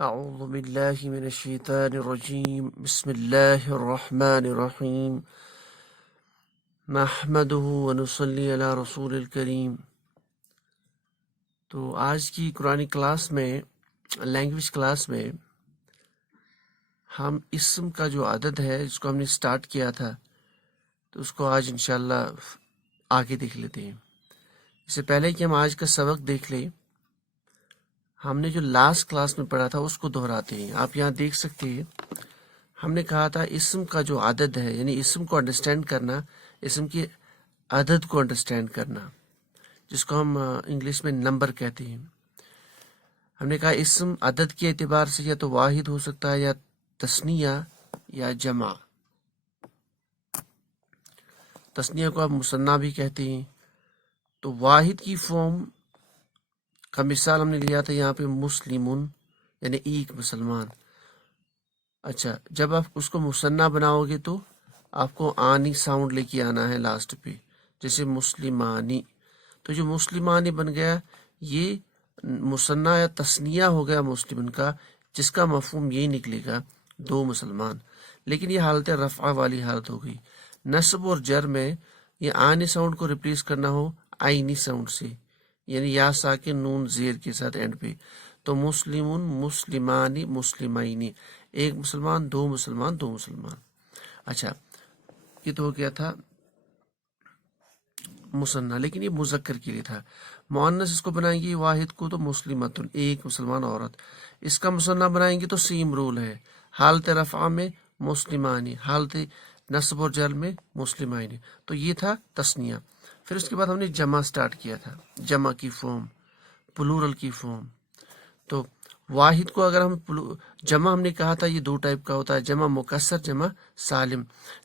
اعوذ باللہ من الشیطان الرجیم بسم اللہ الرحمن الرحیم نحمدہ ونصلی علی رسول الکریم۔ تو آج کی قرآن کلاس میں، لینگویج کلاس میں، ہم اسم کا جو عدد ہے جس کو ہم نے سٹارٹ کیا تھا تو اس کو آج انشاءاللہ آگے دیکھ لیتے ہیں۔ اس سے پہلے کہ ہم آج کا سبق دیکھ لیں، ہم نے جو لاسٹ کلاس میں پڑھا تھا اس کو دہراتے ہیں۔ آپ یہاں دیکھ سکتے ہیں، ہم نے کہا تھا اسم کا جو عدد ہے، یعنی اسم کو انڈرسٹینڈ کرنا، اسم کے عدد کو انڈرسٹینڈ کرنا، جس کو ہم انگلش میں نمبر کہتے ہیں۔ ہم نے کہا اسم عدد کے اعتبار سے یا تو واحد ہو سکتا ہے، یا تثنیہ، یا جمع۔ تثنیہ کو آپ مثنیٰ بھی کہتے ہیں۔ تو واحد کی فارم کا مثال ہم نے لیا تھا یہاں پہ مسلمون، یعنی ایک مسلمان۔ اچھا، جب آپ اس کو مثنیٰ بناؤ گے تو آپ کو آنی ساؤنڈ لے کے آنا ہے لاسٹ پہ، جیسے مسلمانی۔ تو جو مسلمانی بن گیا، یہ مثنیٰ یا تثنیہ ہو گیا مسلمن کا، جس کا مفہوم یہی نکلے گا، دو مسلمان۔ لیکن یہ حالت رفع والی حالت ہو گئی۔ نصب اور جر میں یہ آنی ساؤنڈ کو ریپلیس کرنا ہو آئینی ساؤنڈ سے، یعنی یا ساکن نون زیر کے ساتھ اینڈ پہ، تو مسلمون، مسلمانی، مسلمینی، ایک مسلمان، دو مسلمان، دو مسلمان۔ اچھا، یہ تو ہو گیا تھا مثنیٰ، لیکن یہ مذکر کے لیے تھا۔ مؤنث اس کو بنائیں گے واحد کو تو مسلمتن، ایک مسلمان عورت۔ اس کا مثنیٰ بنائیں گے تو سیم رول ہے، حالت رفع میں مسلمانی، حالت نصب اور جر میں مسلمین۔ تو یہ تھا تثنیہ۔ پھر اس کے بعد ہم نے جمع سٹارٹ کیا تھا، جمع کی فارم، پلورل کی فارم۔ تو واحد کو اگر ہم جمع، ہم نے کہا تھا یہ دو ٹائپ کا ہوتا ہے، جمع مکسر، جمع سالم۔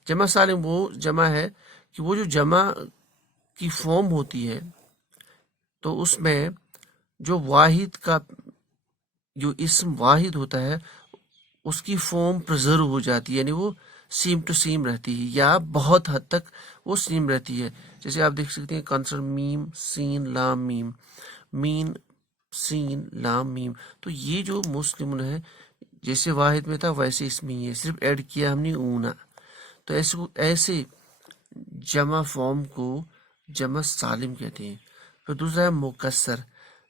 جمع سالم وہ جمع ہے کہ وہ جو جمع کی فارم ہوتی ہے تو اس میں جو واحد کا جو اسم واحد ہوتا ہے اس کی فارم پرزرو ہو جاتی ہے، یعنی وہ سیم ٹو سیم رہتی ہے، یا بہت حد تک وہ سیم رہتی ہے۔ جیسے آپ دیکھ سکتے ہیں کنسر میم سین لام میم، مین سین لام میم۔ تو یہ جو مسلمون ہے، جیسے واحد میں تھا ویسے اس میں ہی ہے، صرف ایڈ کیا ہم نے اونا۔ تو ایسے جمع فارم کو جمع سالم کہتے ہیں۔ پھر دوسرا ہے مکسر،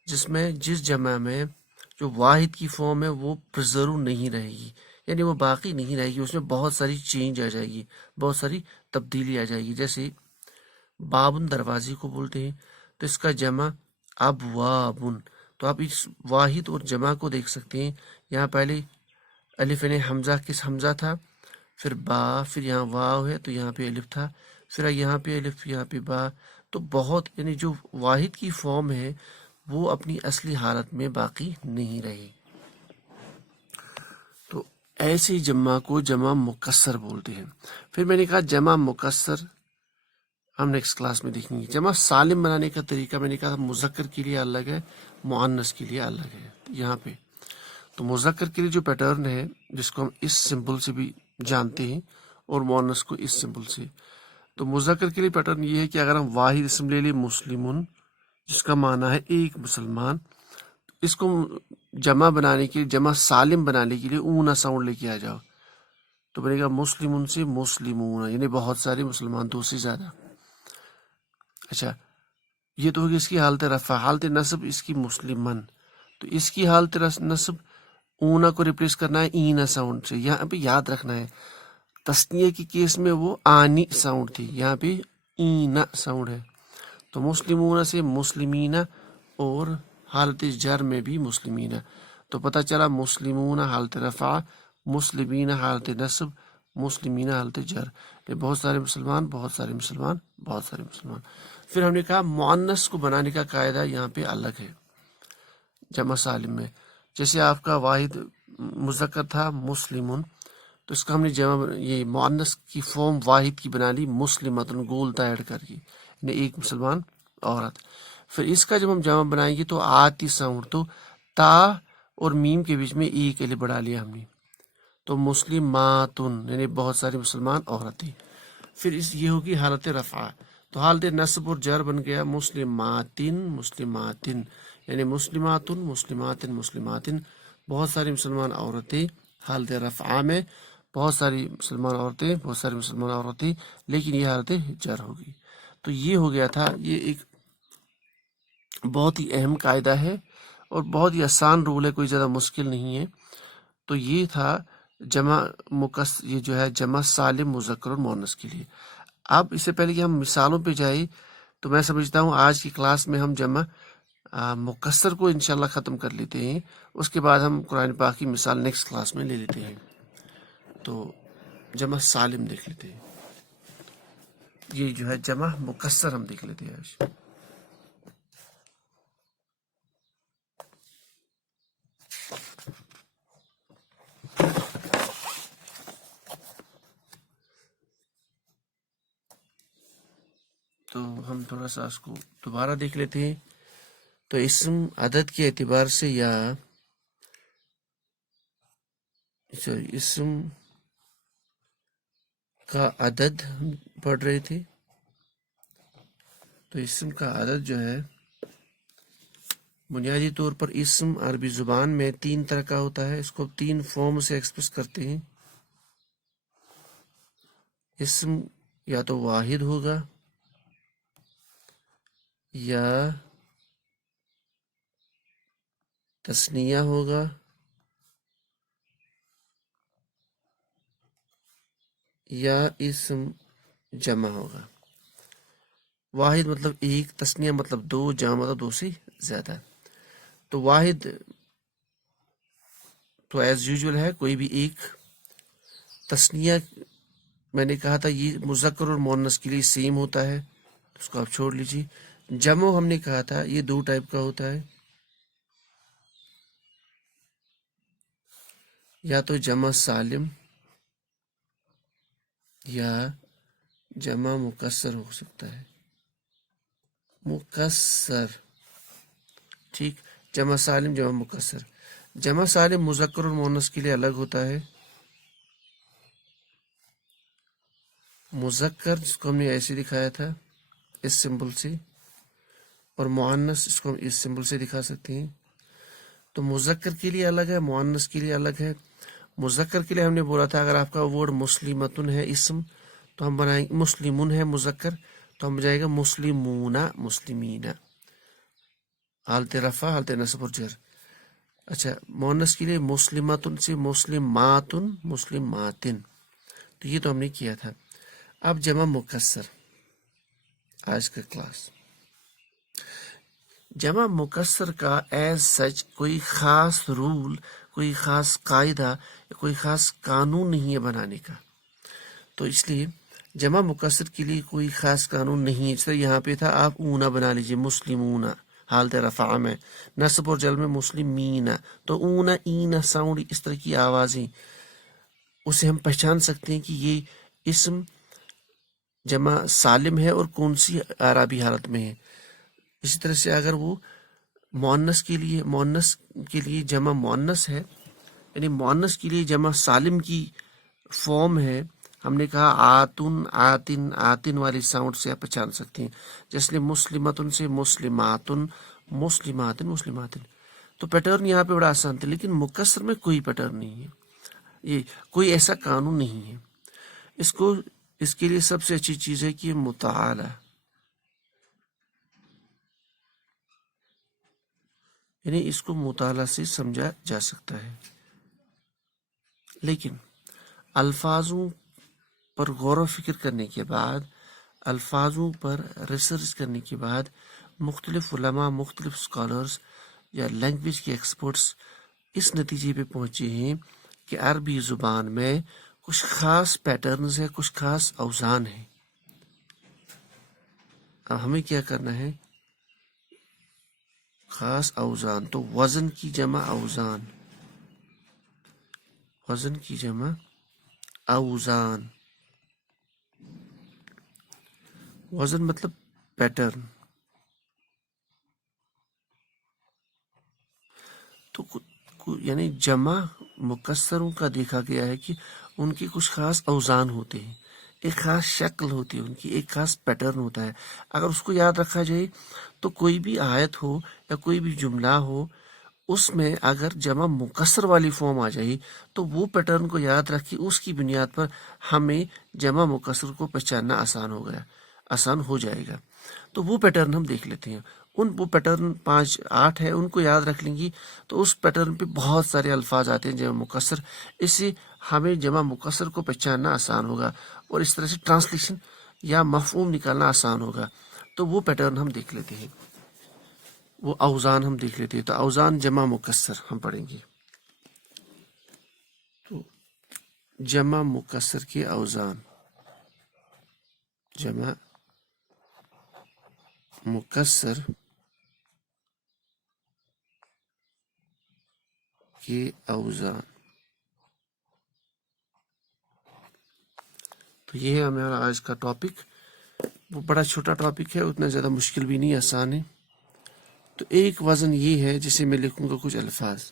جس جمع میں جو واحد کی فارم ہے وہ پرزرو نہیں رہے گی، یعنی وہ باقی نہیں رہے گی، اس میں بہت ساری چینج آ جائے گی، بہت ساری تبدیلی آ جائے گی۔ جیسے بابن، دروازے کو بولتے ہیں، تو اس کا جمع ابوابن۔ تو آپ اس واحد اور جمع کو دیکھ سکتے ہیں، یہاں پہلے الف یعنی حمزہ، کس حمزہ تھا، پھر با، پھر یہاں واو ہے تو یہاں پہ الف تھا، پھر یہاں پہ الف، یہاں پہ با۔ تو بہت، یعنی جو واحد کی فارم ہے وہ اپنی اصلی حالت میں باقی نہیں رہی۔ تو ایسے جمع کو جمع مکسر بولتے ہیں۔ پھر میں نے کہا جمع مکسر ہم نیکسٹ کلاس میں دیکھیں گے۔ جمع سالم بنانے کا طریقہ میں نے کہا مذکر کے لیے الگ ہے، مؤنث کے لیے الگ ہے۔ یہاں پہ تو مذکر کے لیے جو پیٹرن ہے، جس کو ہم اس سمبل سے بھی جانتے ہیں اور مؤنث کو اس سمبل سے، تو مذکر کے لیے پیٹرن یہ ہے کہ اگر ہم واحد اسم لے لیں مسلمون، جس کا معنی ہے ایک مسلمان، اس کو جمع بنانے کے لیے، جمع سالم بنانے کے لیے اونا ساؤنڈ لے کے آ جاؤ، تو بنے گا مسلمون سے مسلمون، یعنی بہت سارے مسلمان، دو سے زیادہ۔ اچھا، یہ تو ہوگی اس کی حالت رفع۔ حالت نصب اس کی مسلمن، تو اس کی حالت نصب اونا کو ریپلیس کرنا ہے اینا ساؤنڈ سے۔ یہاں پہ یاد رکھنا ہے تثنیہ کی کیس میں وہ آنی ساؤنڈ تھی، یہاں پہ اینا ساؤنڈ ہے۔ تو مسلمون سے مسلمین، اور حالت جر میں بھی مسلمین۔ تو پتہ چلا مسلمون حالت رفع، مسلمین حالت نصب، مسلمین حالت جر، بہت سارے مسلمان، بہت سارے مسلمان، بہت سارے مسلمان۔ پھر ہم نے کہا مؤنث کو بنانے کا قاعدہ یہاں پہ الگ ہے جمع سالم میں۔ جیسے آپ کا واحد مذکر تھا مسلمون، تو اس کا ہم نے جمع، یہ مؤنث کی فارم واحد کی بنا لی مسلمتن، گولتا ایڈ کر کے، یعنی ایک مسلمان عورت۔ پھر اس کا جب ہم جمع بنائیں گے تو آتی ساؤنڈ، تو تا اور میم کے بیچ میں ایک الف بڑھا لیا ہم نے، تو مسلماتن، یعنی بہت ساری مسلمان عورتیں۔ پھر یہ ہوگی حالت رفع۔ تو حالت نصب اور جر بن گیا مسلماتن، مسلماتن، یعنی مسلماتن، مسلماتن، مسلماتن۔ بہت ساری مسلمان عورتیں حالت رفع میں، بہت ساری مسلمان عورتیں، بہت ساری مسلمان عورتیں، لیکن یہ حالت جر ہوگی. تو یہ ہو گیا تھا. یہ ایک بہت ہی اہم قاعدہ ہے اور بہت ہی آسان رول ہے، کوئی زیادہ مشکل نہیں ہے. تو یہ تھا جمع یہ جو ہے جمع سالم مذکر اور مؤنث کے لیے. اب اس سے پہلے کہ ہم مثالوں پہ جائیں تو میں سمجھتا ہوں آج کی کلاس میں ہم جمع مکسر کو انشاءاللہ ختم کر لیتے ہیں. اس کے بعد ہم قرآن پاک کی مثال نیکسٹ کلاس میں لے لیتے ہیں. تو جمع سالم دیکھ لیتے ہیں. یہ جو ہے جمع مکسر ہم دیکھ لیتے ہیں آج. تو ہم تھوڑا سا اس کو دوبارہ دیکھ لیتے ہیں. تو اسم عدد کے اعتبار سے یا اسم کا عدد ہم پڑھ رہے تھے. تو اسم کا عدد جو ہے بنیادی طور پر اسم عربی زبان میں 3 طرح کا ہوتا ہے. اس کو 3 فارم سے ایکسپریس کرتے ہیں. اسم یا تو واحد ہوگا یا تثنیہ ہوگا یا اسم جمع ہوگا. واحد مطلب ایک، تثنیہ مطلب 2، جمع مطلب 2 سے زیادہ. تو واحد تو ایز یوزول ہے کوئی بھی ایک. تثنیہ میں نے کہا تھا یہ مذکر اور مؤنث کے لیے سیم ہوتا ہے، اس کو آپ چھوڑ لیجیے. جمع ہم نے کہا تھا یہ 2 ٹائپ کا ہوتا ہے، یا تو جمع سالم یا جمع مکسر ہو سکتا ہے. مکسر، ٹھیک. جمع سالم، جمع مکسر. جمع سالم مذکر اور مؤنث کے لیے الگ ہوتا ہے. مذکر جس کو ہم نے ایسے دکھایا تھا اس سمبل سے، اور مؤنث اس کو ہم اس سمبل سے دکھا سکتے ہیں. تو مذکر کے لیے الگ ہے، مؤنث کے لیے الگ ہے. مذکر کے لیے ہم نے بولا تھا اگر آپ کا ورڈ مسلمتن ہے اسم تو ہم بنائیں گے، مسلمن ہے مذکر تو ہم بجائے گا مسلمون، مسلمین، حالت رفع، حالت نصب اور جر. اچھا مؤنث کے لیے مسلمتن سے مسلماتن، مسلماتن. تو یہ تو ہم نے کیا تھا. اب جمع مکسر، آج کا کلاس. جمع مکسر کا ایز سچ کوئی خاص رول، کوئی خاص قاعدہ، کوئی خاص قانون نہیں ہے بنانے کا. تو اس لیے جمع مکسر کے لیے کوئی خاص قانون نہیں ہے. جیسے یہاں پہ تھا آپ اونا بنا لیجیے، مسلمون حالت رفع میں، نصب اور جل میں مسلمین. تو اونا اینا ساؤنڈ، اس طرح کی آوازیں، اسے ہم پہچان سکتے ہیں کہ یہ اسم جمع سالم ہے اور کون سی اعرابی حالت میں ہے. اسی طرح سے اگر وہ مؤنث کے لیے جمع مؤنث ہے، یعنی مؤنث کے لیے جمع سالم کی فارم ہے، ہم نے کہا آتن، آتن، آتن والی ساؤنڈ سے آپ پہچان سکتے ہیں. جیسے مسلمتن سے مسلماتن، مسلماتن، مسلماتن. تو پیٹرن یہاں پہ بڑا آسان تھا، لیکن مکسر میں کوئی پیٹرن نہیں ہے، یہ کوئی ایسا قانون نہیں ہے. اس کے لیے سب سے اچھی چیز ہے کہ مطالعہ، یعنی اس کو مطالعہ سے سمجھا جا سکتا ہے. لیکن الفاظوں پر غور و فکر کرنے کے بعد، الفاظوں پر ریسرچ کرنے کے بعد، مختلف علماء، مختلف اسکالرز یا لینگویج کے ایکسپرٹس اس نتیجے پہ پہنچے ہیں کہ عربی زبان میں کچھ خاص پیٹرنز ہیں، کچھ خاص اوزان ہیں. اب ہمیں کیا کرنا ہے؟ خاص اوزان. تو وزن کی جمع اوزان، وزن کی جمع اوزان. وزن مطلب پیٹرن. تو یعنی جمع مکسروں کا دیکھا گیا ہے کہ ان کے کچھ خاص اوزان ہوتے ہیں، ایک خاص شکل ہوتی ہے ان کی، ایک خاص پیٹرن ہوتا ہے. اگر اس کو یاد رکھا جائے تو کوئی بھی آیت ہو یا کوئی بھی جملہ ہو، اس میں اگر جمع مکسر والی فارم آ جائے تو وہ پیٹرن کو یاد رکھی، اس کی بنیاد پر ہمیں جمع مکسر کو پہچاننا آسان ہو جائے گا۔ تو وہ پیٹرن ہم دیکھ لیتے ہیں، وہ پیٹرن 5-8 ہے، ان کو یاد رکھ لیں گی تو اس پیٹرن پہ بہت سارے الفاظ آتے ہیں جمع مکسر، اس سے ہمیں جمع مکسر کو پہچاننا آسان ہوگا اور اس طرح سے ٹرانسلیشن یا مفہوم نکالنا آسان ہوگا۔ تو وہ پیٹرن ہم دیکھ لیتے ہیں، وہ اوزان ہم دیکھ لیتے ہیں۔ تو اوزان جمع مکسر ہم پڑھیں گے۔ تو جمع مکسر کے اوزان، جمع مکسر کے اوزان، تو یہ ہے ہمارا آج کا ٹاپک۔ وہ بڑا چھوٹا ٹاپک ہے، اتنا زیادہ مشکل بھی نہیں، آسان ہے۔ تو ایک وزن یہ ہے جسے میں لکھوں گا کچھ الفاظ۔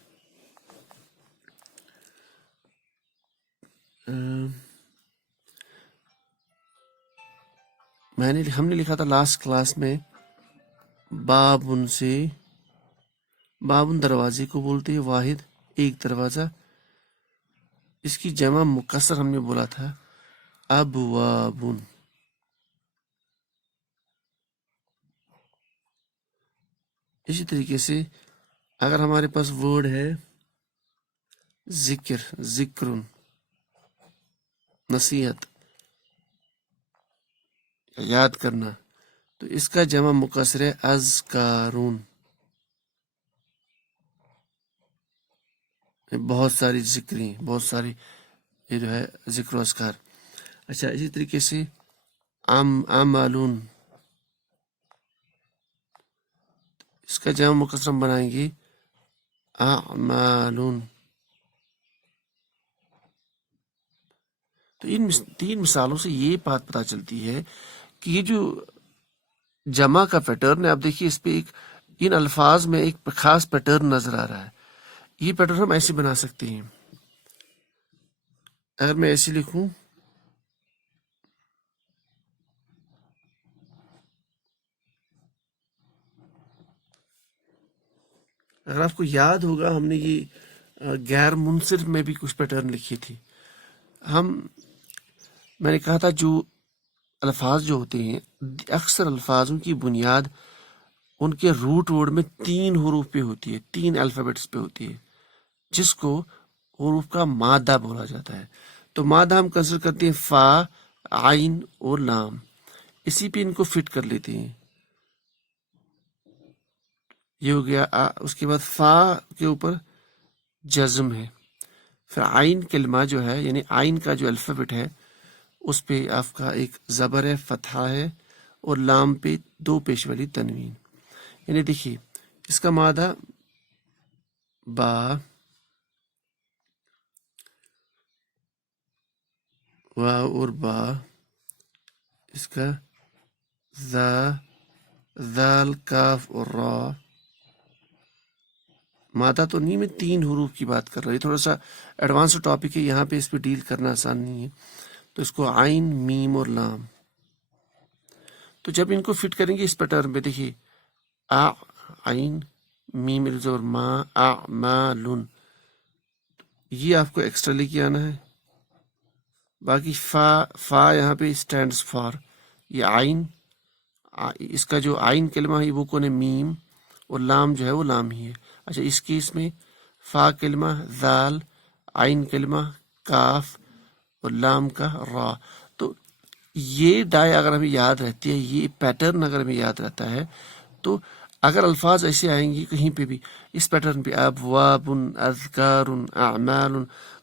ہم نے لکھا تھا لاسٹ کلاس میں بابن سے، بابن دروازے کو بولتے ہیں، واحد ایک دروازہ۔ اس کی جمع مکسر ہم نے بولا تھا ابوابن۔ اسی طریقے سے اگر ہمارے پاس ورڈ ہے ذکر، نصیحت، یاد کرنا، تو اس کا جمع مکسر ہے اذکارون۔ بہت ساری ذکریں، بہت ساری یہ جو ہے ذکر و اذکار۔ اچھا، اسی طریقے سے اعمالون، اس کا جمع مکسر ہم بنائیں گے اعمالون۔ تو ان 3 مثالوں سے یہ بات پتہ چلتی ہے کہ یہ جو جمع کا پیٹرن ہے، اب دیکھیے اس پہ ان الفاظ میں ایک خاص پیٹرن نظر آ رہا ہے۔ یہ پیٹرن ہم ایسے بنا سکتے ہیں۔ اگر میں ایسے لکھوں، اگر آپ کو یاد ہوگا ہم نے یہ غیر منصرف میں بھی کچھ پیٹرن لکھی تھی۔ میں نے کہا تھا جو الفاظ جو ہوتے ہیں، اکثر الفاظوں کی بنیاد ان کے روٹ ورڈ میں 3 حروف پہ ہوتی ہے، 3 الفابیٹس پہ ہوتی ہے، جس کو حروف کا مادہ بولا جاتا ہے۔ تو مادہ ہم کنسیڈر کرتے ہیں فا، عین اور لام، اسی پہ ان کو فٹ کر لیتے ہیں۔ یہ ہو گیا۔ اس کے بعد فا کے اوپر جزم ہے، پھر عین کلمہ جو ہے، یعنی عین کا جو الفابیٹ ہے، اس پہ آپ کا ایک زبر ہے، فتحہ ہے، اور لام پہ 2 پیش والی تنوین۔ یعنی دیکھیے اس کا مادہ با، واو اور با، اس کا ذا، ذال، کاف اور را۔ مادہ تو نہیں، میں 3 حروف کی بات کر رہا ہوں، یہ تھوڑا سا ایڈوانس ٹاپک ہے، یہاں پہ اس پہ ڈیل کرنا آسان نہیں ہے۔ تو اس کو عین، میم اور لام، تو جب ان کو فٹ کریں گے اس پیٹرن پہ، دیکھیے عین، میم اور ما، اعمالن، یہ آپ کو ایکسٹرا لے کے آنا ہے۔ باقی فا یہاں پہ اسٹینڈس فار، یہ عین، اس کا جو عین کلمہ ہے وہ کون ہے؟ میم، اور لام جو ہے وہ لام ہی ہے۔ اچھا، اس کیس میں فا کلمہ ذال، عین کلمہ کاف، اور لام کا را۔ تو یہ ڈائی اگر ہمیں یاد رہتی ہے، یہ پیٹرن اگر ہمیں یاد رہتا ہے، تو اگر الفاظ ایسے آئیں گی کہیں پہ بھی اس پیٹرن پہ، ابواب، اذکار، اعمال،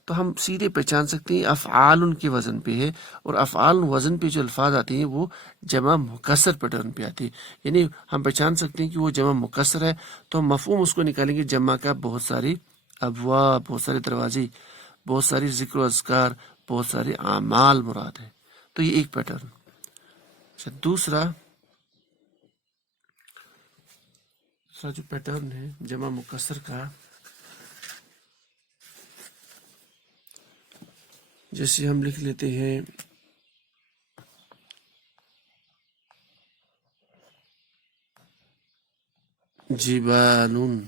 تو ہم سیدھے پہچان سکتے ہیں افعال کے وزن پہ ہے، اور افعال وزن پہ جو الفاظ آتے ہیں وہ جمع مکسر پیٹرن پہ آتے ہیں۔ یعنی ہم پہچان سکتے ہیں کہ وہ جمع مکسر ہے، تو ہم مفہوم اس کو نکالیں گے جمع کا بہت ساری ابواب، بہت سارے دروازے، بہت ساری ذکر و اذکار، بہت سارے اعمال مراد ہے۔ تو یہ ایک پیٹرن۔ اچھا، دوسرا جو پیٹرن ہے جمع مکسر کا، جیسے ہم لکھ لیتے ہیں جبالن،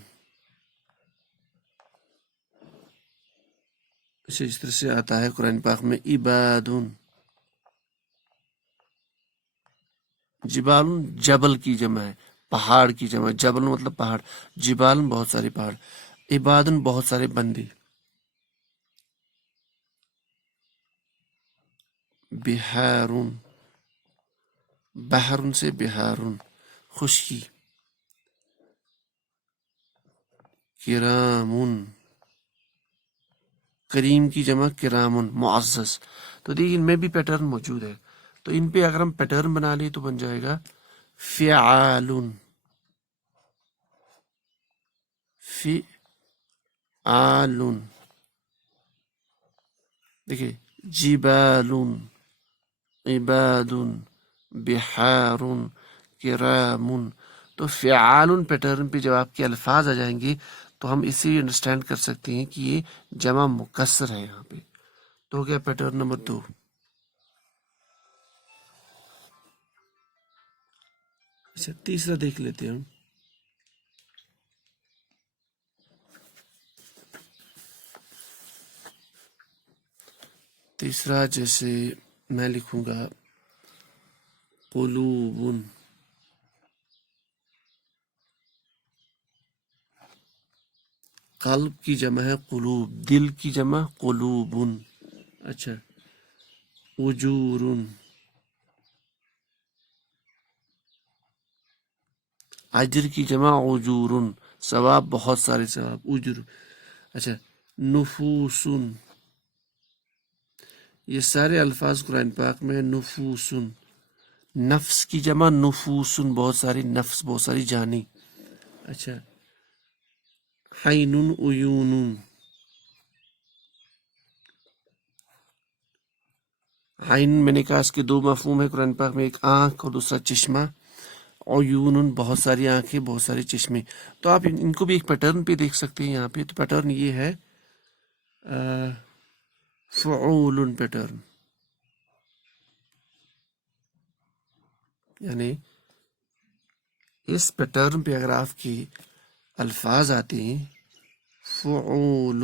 اچھا اس طرح سے آتا ہے قرآن پاک میں عبادن. جبال جبل کی جمع ہے، پہاڑ کی جمع. جبل مطلب پہاڑ، جبال بہت سارے پہاڑ، عبادن بہت سارے بندے. بہارن، بحرن سے بہارن خشکی. کرامن، کریم کی جمع کرامن معزز. تو دیکھیے ان میں بھی پیٹرن موجود ہے، تو ان پہ اگر ہم پیٹرن بنا لیں تو بن جائے گا فعالن. فعالن دیکھیے، جبالن، عبادن، بحارن، کرامن. تو فعالن پیٹرن پہ جب آپ کے الفاظ آ جائیں گے تو ہم اسی انڈرسٹینڈ کر سکتے ہیں کہ یہ جمع مکسر ہے یہاں پہ. تو ہو گیا پیٹرن نمبر 2. اچھا تیسرا دیکھ لیتے ہیں ہم. تیسرا جیسے میں لکھوں گا قلوبن. قلب کی جمع ہے قلوب، دل کی جمع قلوبن. اچھا اجورن، اجر کی جمع اجورن، ثواب بہت سارے ثواب اجر. اچھا نفوسن، یہ سارے الفاظ قرآن پاک میں نفوسن. نفس کی جمع نفوسن، بہت ساری نفس، بہت ساری جانی. اچھا حینن عیونن، عین میں نے کہا اس کے 2 مفہوم ہے قرآن پاک میں، ایک آنکھ اور دوسرا چشمہ. عیون بہت ساری آنکھیں، بہت سارے چشمے. تو آپ ان کو بھی ایک پیٹرن پہ دیکھ سکتے ہیں یہاں پہ. تو پیٹرن یہ ہے فعول پیٹرن، یعنی اس پیٹرن پہ اگر آپ کے الفاظ آتے ہیں فعول،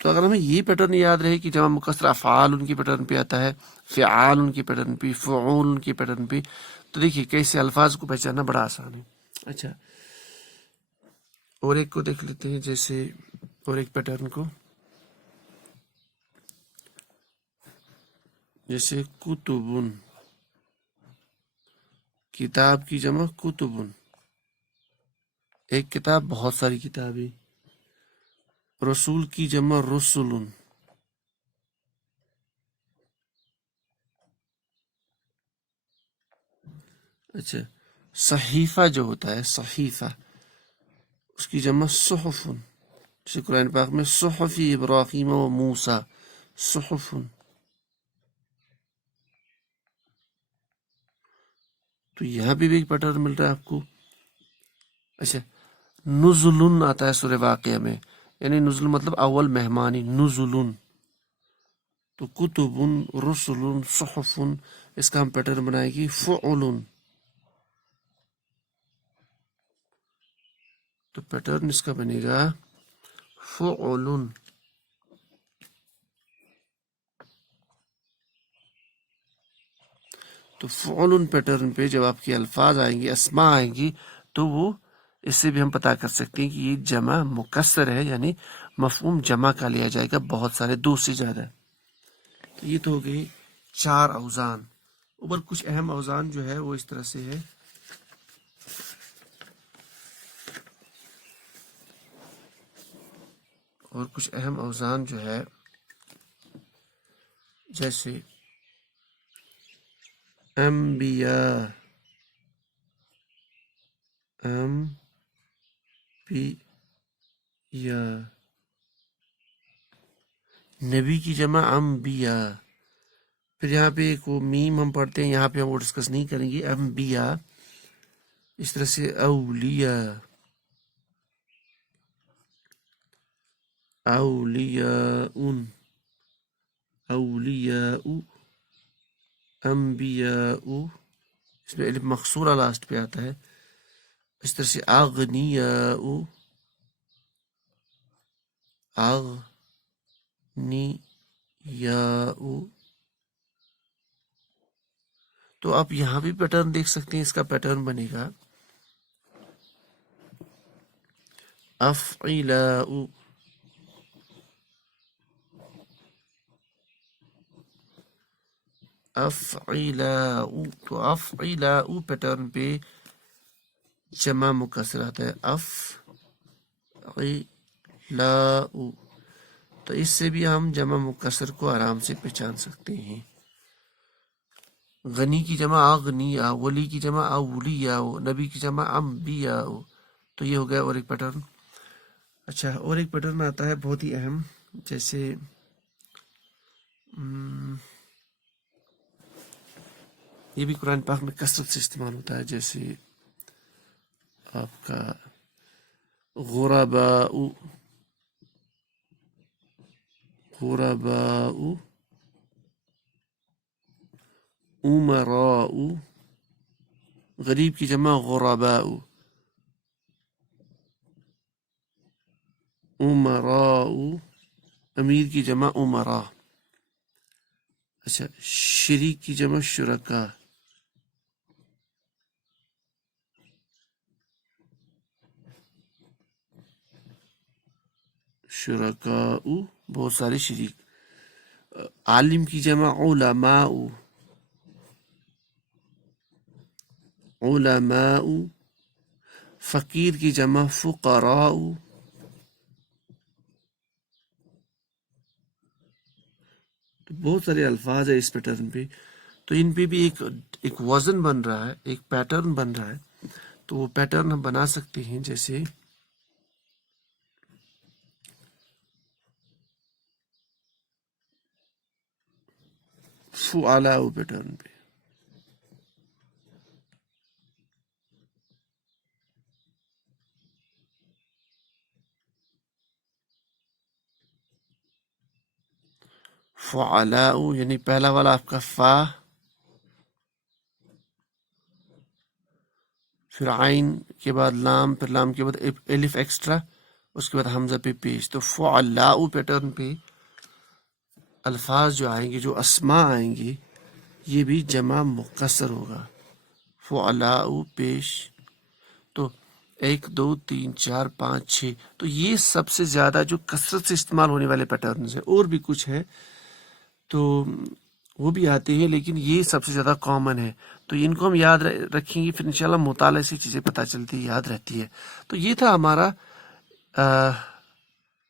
تو اگر ہمیں یہ پیٹرن یاد رہے کہ جمع مکسر افعال ان کی پیٹرن پہ آتا ہے، فعال ان کی پیٹرن پہ، فعول ان کی پیٹرن پہ، تو دیکھیے کیسے الفاظ کو پہچاننا بڑا آسان ہے. اچھا اور ایک کو دیکھ لیتے ہیں، جیسے اور ایک پیٹرن کو، جیسے کتبن، کتاب کی جمع کتبن. ایک کتاب بہت ساری کتابیں. رسول کی جمع رسولن. اچھا صحیفہ جو ہوتا ہے، صحیفہ، اس کی جمع صحفن. جیسے قرآن پاک میں صحف ابراہیم و موسیٰ، صحفن. تو یہاں پہ بھی ایک پیٹرن مل رہا ہے آپ کو. اچھا نزلن آتا ہے سورہ واقعہ میں، یعنی نزل مطلب اول مہمانی، نزلن. تو کتبن، رسلن، صحفن، اس کا ہم پیٹرن بنائے گی فعلن. تو پیٹرن اس کا بنے گا فعلن. تو فعلن پیٹرن پہ جب آپ کے الفاظ آئیں گے، اسماء آئیں گی، تو وہ اس سے بھی ہم پتا کر سکتے ہیں کہ یہ جمع مکسر ہے، یعنی مفہوم جمع کا لیا جائے گا، بہت سارے، 2 سے زیادہ. تو یہ تو ہو گئی 4 اوزان. اوپر کچھ اہم اوزان جو ہے وہ اس طرح سے ہے. اور کچھ اہم اوزان جو ہے جیسے انبیاء، نبی کی جمع انبیاء. پھر یہاں پہ ایک وہ میم ہم پڑھتے ہیں، یہاں پہ ہم وہ ڈسکس نہیں کریں گے. انبیاء، اس طرح سے اولیاء، اولیاء، اولیاء، انبیاء، اس میں الف مقصورہ لاسٹ پہ آتا ہے. اس طرح سے اغنیاء، اغنیاء. تو آپ یہاں بھی پیٹرن دیکھ سکتے ہیں. اس کا پیٹرن بنے گا افعلاء. افعلاء. تو افعلاء پیٹرن پہ جمع مکسر آتا ہے افعلاء. تو اس سے بھی ہم جمع مکسر کو آرام سے پہچان سکتے ہیں. غنی کی جمع اغنیاء، ولی کی جمع اولیاء، نبی کی جمع انبیاء. تو یہ ہو گیا اور ایک پیٹرن. اچھا، اور ایک پیٹرن آتا ہے بہت ہی اہم، جیسے یہ بھی قرآن پاک میں کثرت سے استعمال ہوتا ہے، جیسے آپ کا غرباء. غرباء، امراء. غریب کی جمع غرباء، امراء. امیر کی جمع امراء. اچھا، شریک کی جمع شرکاء. شرکاء، بہت سارے شریک. عالم کی جمع علماء. علماء. فقیر کی جمع فقراء. تو بہت سارے الفاظ ہیں اس پیٹرن پہ. تو ان پہ بھی ایک وزن بن رہا ہے، ایک پیٹرن بن رہا ہے. تو وہ پیٹرن ہم بنا سکتے ہیں، جیسے فعلاء پیٹرن پہ. فعلاء یعنی پہلا والا آپ کا فا، پھر عین کے بعد لام، پھر لام کے بعد الف ایکسٹرا، اس کے بعد حمزہ پہ پیش. تو فعلاء پیٹرن پہ الفاظ جو آئیں گے، جو اسماء آئیں گے، یہ بھی جمع مکسر ہوگا. فعلاء پیش. تو 1 2 3 4 5 6. تو یہ سب سے زیادہ جو کثرت سے استعمال ہونے والے پیٹرنز ہیں. اور بھی کچھ ہے تو وہ بھی آتے ہیں، لیکن یہ سب سے زیادہ کامن ہے. تو ان کو ہم یاد رکھیں گے، پھر انشاءاللہ مطالعے سے چیزیں پتہ چلتی ہے، یاد رہتی ہے. تو یہ تھا ہمارا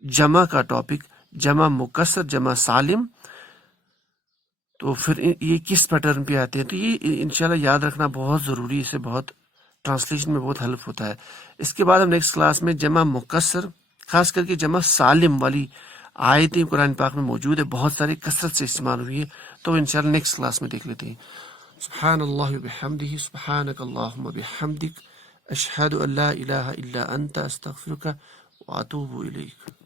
جمع کا ٹاپک، جمع مکسر، جمع سالم. تو پھر یہ کس پیٹرن پہ آتے ہیں، تو یہ انشاءاللہ یاد رکھنا بہت ضروری ہے. اس سے بہت ٹرانسلیشن میں بہت ہیلپ ہوتا ہے. اس کے بعد ہم نیکسٹ کلاس میں جمع مکسر، خاص کر کے جمع سالم والی آیتیں قرآن پاک میں موجود ہے، بہت سارے کثرت سے استعمال ہوئی ہے. تو انشاءاللہ نیکسٹ کلاس میں دیکھ لیتے ہیں. سبحان اللہ وبحمدہ، سبحانک اللہم وبحمدک، اشہد ان لا الہ الا انت، استغفرک واتوب الیک.